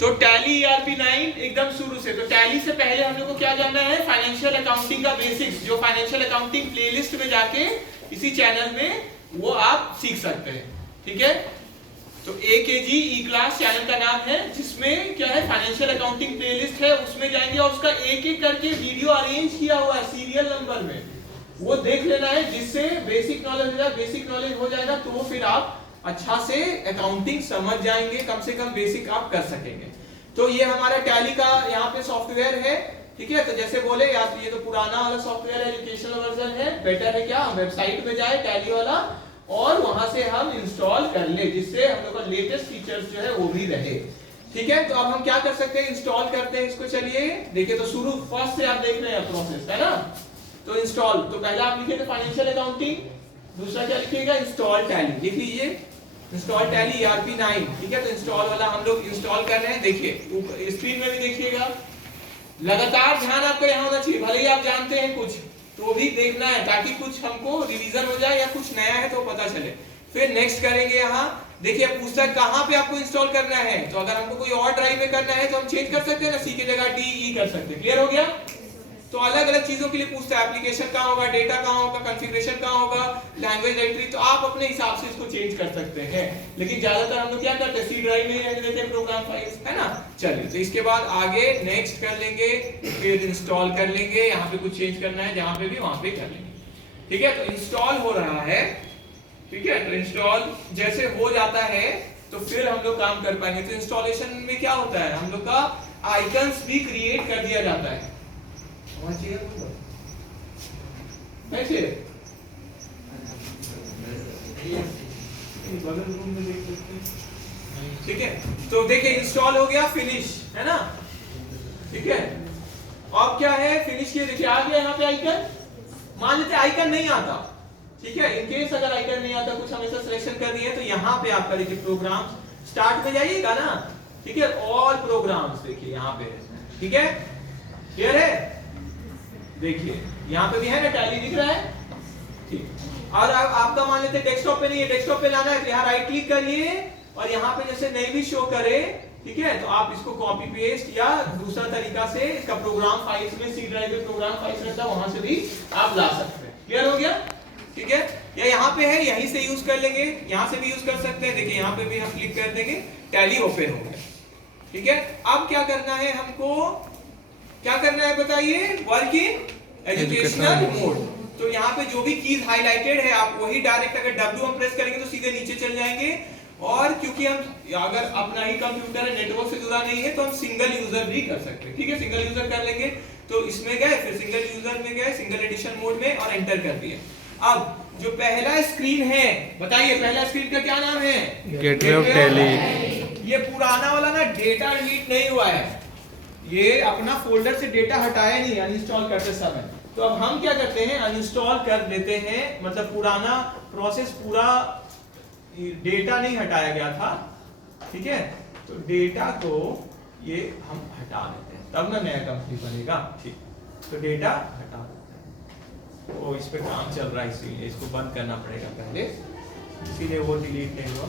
तो tally ERP 9 एकदम शुरू से, तो टैली से पहले हम लोग को क्या जानना है, फाइनेंशियल अकाउंटिंग का बेसिक्स, जो फाइनेंशियल अकाउंटिंग प्लेलिस्ट में जाके इसी चैनल में वो आप सीख सकते हैं, ठीक है। तो AKG ई क्लास चैनल का नाम है, जिसमें क्या है, फाइनेंशियल अकाउंटिंग प्लेलिस्ट है, उसमें जाएंगे और उसका एक एक करके वीडियो अरेंज किया हुआ है सीरियल नंबर में, वो देख लेना है, जिससे बेसिक नॉलेज हो जाए। बेसिक नॉलेज हो जाएगा तो फिर आप अच्छा से अकाउंटिंग समझ जाएंगे, कम से कम बेसिक आप कर सकेंगे। तो ये हमारा टैली का यहाँ पे सॉफ्टवेयर है, ठीक है। तो जैसे बोले यार, ये तो पुराना वाला सॉफ्टवेयर है, एजुकेशनल वर्जन है, बेटर है क्या वेबसाइट में जाए टैली वाला और वहां से हम इंस्टॉल कर ले, जिससे हम लोग का लेटेस्ट फीचर्स जो है वो भी रहे, ठीक है। तो अब हम क्या कर सकते हैं, इंस्टॉल करते हैं इसको। चलिए देखिए, तो शुरू फर्स्ट से आप देख रहे हैं प्रोसेस, है ना। तो इंस्टॉल, तो पहला आप लिखिए फाइनेंशियल अकाउंटिंग, दूसरा क्या लिखिएगा, इंस्टॉल टैली, लिख लीजिए इंस्टॉल टैली ERP 9, ठीक है। तो इंस्टॉल वाला हम लोग इंस्टॉल कर रहे हैं, देखिए स्क्रीन में भी देखिएगा, लगातार ध्यान आपका यहाँ होना चाहिए, भले ही आप जानते हैं कुछ तो भी देखना है, ताकि कुछ हमको रिवीजन हो जाए या कुछ नया है तो पता चले। फिर नेक्स्ट करेंगे, यहाँ देखिए पूछता है कहाँ पे आपको इंस्टॉल करना है, तो अगर हमको कोई और ड्राइव में करना है तो हम चेंज कर सकते हैं ना, C की जगह DE कर सकते हैं, क्लियर हो गया। तो अलग अलग चीजों के लिए पूछता है, एप्लीकेशन कहाँ होगा, डेटा कहाँ होगा, कॉन्फ़िगरेशन कहाँ होगा, लैंग्वेज एंट्री, तो आप अपने हिसाब से इसको चेंज कर सकते हैं। लेकिन ज्यादातर हम लोग क्या करते हैं, C ड्राइव में ही रख देते हैं प्रोग्राम फाइल्स, है ना। चलिए, तो इसके बाद आगे नेक्स्ट कर लेंगे, फिर इंस्टॉल कर लेंगे, यहाँ पे कुछ चेंज करना है जहाँ पे भी वहां पे कर लेंगे, ठीक है। तो इंस्टॉल हो रहा है, ठीक है। तो इंस्टॉल जैसे हो जाता है तो फिर हम लोग काम कर पाएंगे। तो इंस्टॉलेशन में क्या होता है, हम लोग का आइकन्स भी क्रिएट कर दिया जाता है, कैसे बगल रूम में देख सकते हैं, ठीक है। तो देखिए इंस्टॉल हो गया, फिनिश, है ना, ठीक है। अब क्या है, फिनिश किया, देखिए आ गया यहाँ पे आइकन। मान लेते आइकन नहीं आता, ठीक है, इनकेस अगर आइकन नहीं आता, कुछ हमेशा सिलेक्शन कर दिए, तो यहाँ पे आपका देखिए प्रोग्राम स्टार्ट में जाइएगा ना, ठीक है, ऑल प्रोग्राम्स देखिए यहाँ पे, ठीक है, क्लियर है। देखिए यहाँ पे भी है ना, टैली दिख रहा है, ठीक। और आपका मान लेते डेस्कटॉप पे नहीं है, डेस्कटॉप पे लाना है तो यहाँ राइट क्लिक करिए और यहाँ पे जैसे नहीं भी शो करे, ठीक है, तो आप इसको कॉपी पेस्ट या दूसरा तरीका से इसका प्रोग्राम फाइल्स में, C ड्राइव में प्रोग्राम फाइल्स रहता है, वहां से भी आप ला सकते हैं, क्लियर हो गया, ठीक है। या यहाँ पे है, यहीं से यूज कर लेंगे, यहाँ से भी यूज कर सकते हैं, देखिए यहाँ पे भी हम क्लिक कर देंगे, टैली ओपन हो गया, ठीक है। अब क्या करना है हमको, क्या करना है बताइए, वर्क इन एजुकेशनल मोड। तो यहाँ पे जो भी कीज हाईलाइटेड है आप वही डायरेक्ट, अगर W हम प्रेस करेंगे तो सीधे नीचे चल जाएंगे। और क्योंकि हम अगर अपना ही कंप्यूटर है, नेटवर्क से जुड़ा नहीं है, तो हम सिंगल यूजर भी कर सकते हैं, ठीक है, सिंगल यूजर कर लेंगे। तो इसमें गए, फिर सिंगल यूजर में गए, सिंगल एडिशन मोड में, और एंटर कर दिए। अब जो पहला स्क्रीन है, बताइए पहला स्क्रीन का क्या नाम है, गेटवे ऑफ टैली। ये पुराना वाला ना डेटा डिलीट नहीं हुआ है, ये अपना फोल्डर से डेटा हटाया नहीं अनइंस्टॉल करते समय। तो अब हम क्या करते हैं, अनइंस्टॉल कर लेते हैं, मतलब पुराना प्रोसेस, पूरा डेटा नहीं हटाया गया था, ठीक है। तो डेटा को ये हम हटा देते हैं, तब ना नया कंपनी बनेगा, ठीक। तो डेटा हटा देते हैं, वो इस पे काम चल रहा है, इसीलिए इसको बंद करना पड़ेगा पहले, इसीलिए वो डिलीट नहीं हुआ।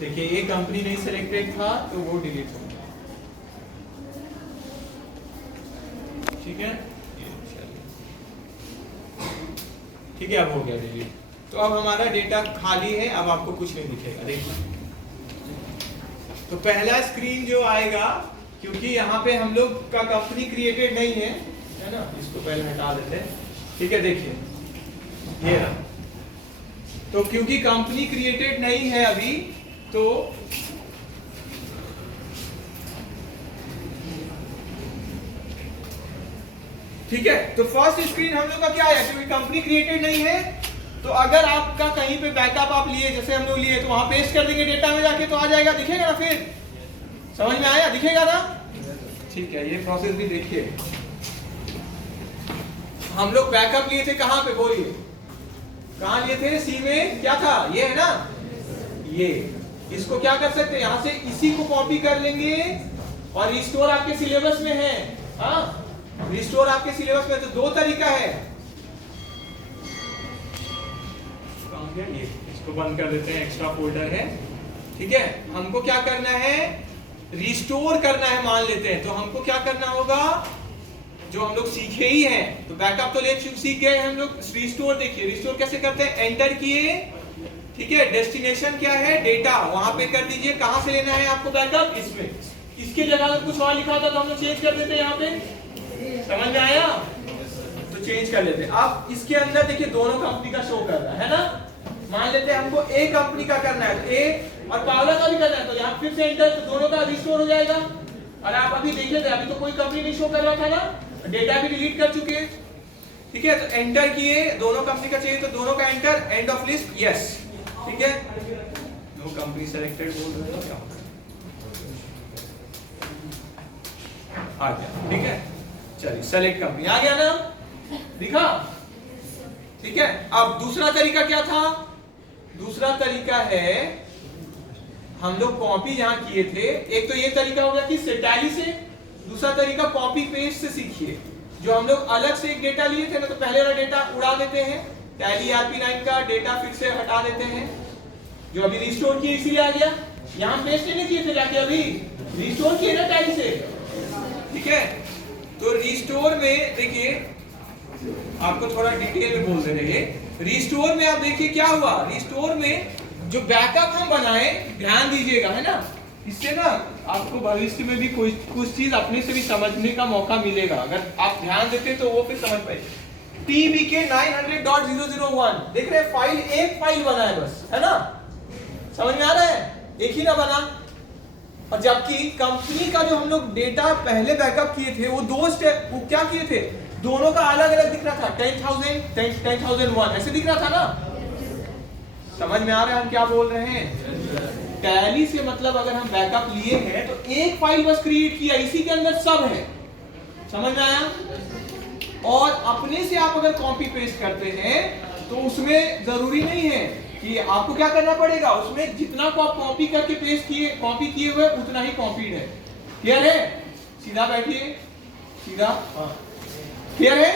देखिए ये कंपनी नहीं सिलेक्टेड था तो वो डिलीट हो गया, ठीक है, ठीक है, अब हो गया डिलीट। तो अब हमारा डेटा खाली है, अब आपको कुछ नहीं दिखेगा, देखिए। तो पहला स्क्रीन जो आएगा, क्योंकि यहाँ पे हम लोग का कंपनी क्रिएटेड नहीं है, है ना, इसको पहले हटा देते हैं, ठीक है। देखिए ये रहा, तो क्योंकि कंपनी क्रिएटेड नहीं है अभी, तो ठीक है। तो फर्स्ट स्क्रीन हम लोग का क्या है, क्योंकि कंपनी क्रिएटेड नहीं है, तो अगर आपका कहीं पे बैकअप आप लिए, जैसे हम लोग लिए, तो वहां पेस्ट कर देंगे डेटा में जाके, तो आ जाएगा, दिखेगा ना, फिर समझ में आया, दिखेगा ना, ठीक है। ये प्रोसेस भी देखिए, हम लोग बैकअप लिए थे कहां पे, बोलिए कहां लिए थे, C में क्या था, ये है ना, ये इसको क्या कर सकते हैं, यहां से इसी को कॉपी कर लेंगे और रिस्टोर आपके सिलेबस में है, हाँ रिस्टोर आपके सिलेबस में। तो दो तरीका है, गया ये, इसको बंद कर देते हैं, एक्स्ट्रा फोल्डर है। ठीक है, हमको क्या करना है, रिस्टोर करना है मान लेते हैं। तो हमको क्या करना होगा, जो हम लोग सीखे ही हैं, तो बैकअप तो सीख गए हम लोग। रिस्टोर देखिए, रिस्टोर कैसे करते हैं, एंटर किए, ठीक है, डेस्टिनेशन क्या है, डेटा, वहां पे कर दीजिए। कहां से लेना है आपको बैकअप, इसमें। इसके जगह अगर कुछ और लिखा होता तो हम लोग चेंज कर देते हैं यहाँ पे। समझ में आया, तो चेंज कर लेते हैं। अब इसके अंदर देखिए दोनों कंपनी का शो कर रहा है ना। मान लेते हैं हमको ए कंपनी का करना है, तो ए और पावला का भी करना है, तो यहाँ फिर से एंटर, तो दोनों का रिस्टोर हो जाएगा। और आप अभी देखे थे, अभी तो कोई कंपनी नहीं शो कर रहा था ना, डेटा भी डिलीट कर चुके हैं। ठीक है, तो एंटर किए, दोनों कंपनी का चाहिए तो दोनों का enter, end of list, yes. ठीक है, नो कंपनी सेलेक्टेड बोल रहे हो क्या, आ गया। ठीक है, चलिए सेलेक्ट कंपनी आ गया ना, दिखा। ठीक है, अब दूसरा तरीका क्या था, दूसरा तरीका है, हम लोग कॉपी जहां किए थे, एक तो ये तरीका हो गया कि टैली से, दूसरा तरीका कॉपी पेस्ट से सीखिए। जो हम लोग अलग से एक डेटा लिए थे ना, तो पहले वाला डेटा उड़ा देते हैं, टैली ERP9 का डेटा फिर से हटा देते हैं। जो अभी रिस्टोर किए इसीलिए आ गया, यहां पेस्ट नहीं किए थे, जाके अभी रिस्टोर किए ना टैली से। ठीक है, तो रिस्टोर में देखिए, आपको थोड़ा डिटेल में बोल दे रहे हैं। रिस्टोर में आप देखिए क्या हुआ, रिस्टोर में जो बैकअप हम बनाए, ध्यान दीजिएगा, है ना, इससे ना आपको भविष्य में भी कुछ चीज अपने से भी समझने का मौका मिलेगा। अगर आप ध्यान देते तो वो फिर समझ पाए। TBK 900.001 देख रहे हैं, फाइल, एक फाइल बना है बस, है ना, समझ में आ रहा है, एक ही ना बना। और जबकि कंपनी का जो हम लोग डेटा पहले बैकअप किए थे, वो दो स्टेप, वो क्या किए थे, दोनों का अलग अलग दिख रहा था, 10,000 10,001 ऐसे दिख रहा था ना। समझ में आ रहा है हम क्या बोल रहे हैं। टैली से मतलब अगर हम बैकअप लिए हैं तो एक फाइल बस क्रिएट किया, इसी के अंदर सब है। समझ में आया। और अपने से आप अगर कॉपी पेस्ट करते हैं तो उसमें जरूरी नहीं है कि आपको क्या करना पड़ेगा, उसमें जितना को आप कॉपी करके पेस्ट किए, कॉपी किए हुए उतना ही कॉपीड है। क्लियर है, सीधा बैठिए, सीधा, क्लियर है।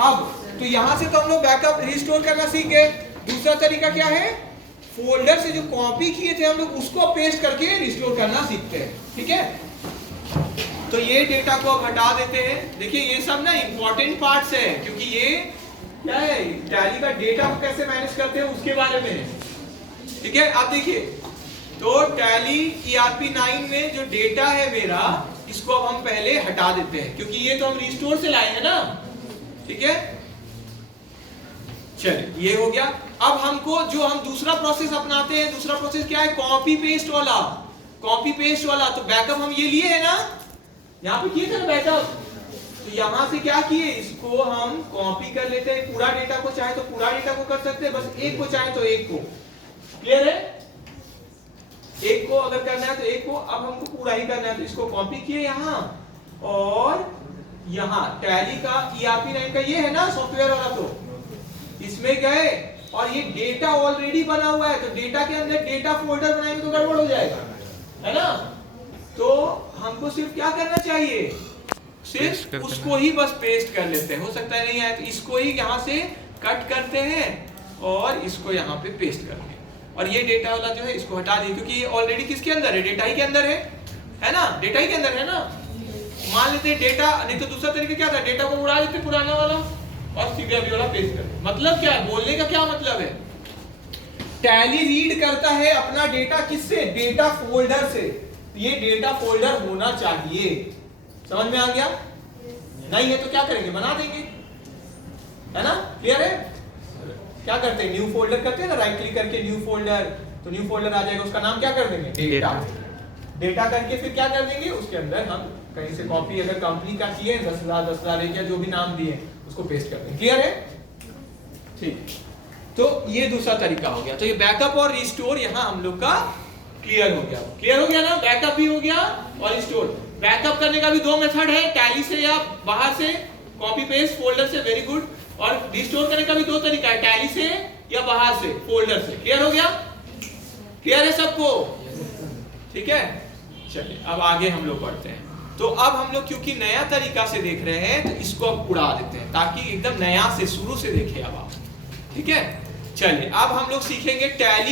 अब तो यहां से तो हम लोग बैकअप रिस्टोर करना सीख गए। दूसरा तरीका क्या है, फोल्डर से जो कॉपी किए थे हम लोग उसको पेस्ट करके रिस्टोर करना सीखते हैं। ठीक है, तो ये डेटा को अब हटा देते हैं। देखिए ये सब ना इंपॉर्टेंट पार्ट्स है, क्योंकि ये क्या है, टैली का डेटा को कैसे मैनेज करते हैं उसके बारे में है। ठीक है, आप देखिए, तो टैली ERP9 में जो डेटा है मेरा, इसको अब हम पहले हटा देते हैं, क्योंकि ये तो हम रिस्टोर से लाए हैं ना। ठीक है, चलिए ये हो गया। अब हमको जो हम दूसरा प्रोसेस अपनाते हैं, दूसरा प्रोसेस क्या है, कॉपी पेस्ट वाला। कॉपी पेस्ट वाला, तो बैकअप हम ये लिए है ना, यहाँ पे किए थे ना बैकअप, तो यहाँ से क्या किए, इसको हम कॉपी कर लेते हैं। पूरा डेटा को चाहे तो पूरा डेटा को कर सकते हैं, बस एक को चाहे तो एक को। क्लियर है, एक को अगर करना है तो एक को, अब हमको पूरा ही करना है तो इसको कॉपी किए यहाँ, और यहाँ टैली का ERP9 का ये है ना सॉफ्टवेयर वाला, तो इसमें गए और ये डेटा ऑलरेडी बना हुआ है, तो डेटा के अंदर डेटा फोल्डर बनाएंगे तो गड़बड़ हो जाएगा, है ना। तो हमको सिर्फ क्या करना चाहिए, सिर्फ उसको ही बस पेस्ट कर लेते हैं। हो सकता है नहीं आए तो इसको ही यहाँ से कट करते हैं और इसको यहाँ पे पेस्ट करते हैं, और ये डेटा वाला जो है इसको हटा दिए, क्योंकि ये ऑलरेडी किसके अंदर है, डेटा ही के अंदर है ना, डेटा ही के अंदर है ना। मान लेते हैं डेटा, नहीं तो दूसरा तरीका क्या था, डेटा को उड़ा देते पुराना वाला और सीधे अभी वाला पेस्ट कर। मतलब क्या है, बोलने का क्या मतलब है, टैली रीड करता है अपना डेटा किससे, डेटा फोल्डर से। ये डेटा फोल्डर होना चाहिए। समझ में आ गया, नहीं है तो क्या करेंगे, बना देंगे, है ना। क्लियर है, क्या करते हैं, न्यू फोल्डर करते हैं ना, राइट क्लिक करके न्यू फोल्डर, तो न्यू फोल्डर आ जाएगा, उसका नाम क्या कर देंगे, डेटा। डेटा करके फिर क्या कर देंगे, उसके अंदर हम कहीं से कॉपी, अगर कंपनी का किए 10,000 या जो भी नाम दिए उसको पेस्ट कर देंगे। क्लियर है, ठीक। तो ये दूसरा तरीका हो गया। तो ये बैकअप और रिस्टोर यहाँ हम लोग का क्लियर हो गया। क्लियर हो गया ना, बैकअप भी हो गया और रिस्टोर। बैकअप करने का भी दो मेथड है, टैली से या बाहर से कॉपी पेस्ट फोल्डर से, वेरी गुड। और रिस्टोर करने का भी दो तरीका है, टैली से या बाहर से फोल्डर से। क्लियर हो गया, क्लियर है सबको, ठीक है। चलिए अब आगे हम लोग बढ़ते हैं। तो अब हम लोग क्योंकि नया तरीका से देख रहे हैं तो इसको अब उड़ा देते हैं, ताकि एकदम नया से शुरू से देखें अब आप, ठीक है। चलिए अब हम लोग सीखेंगे टैली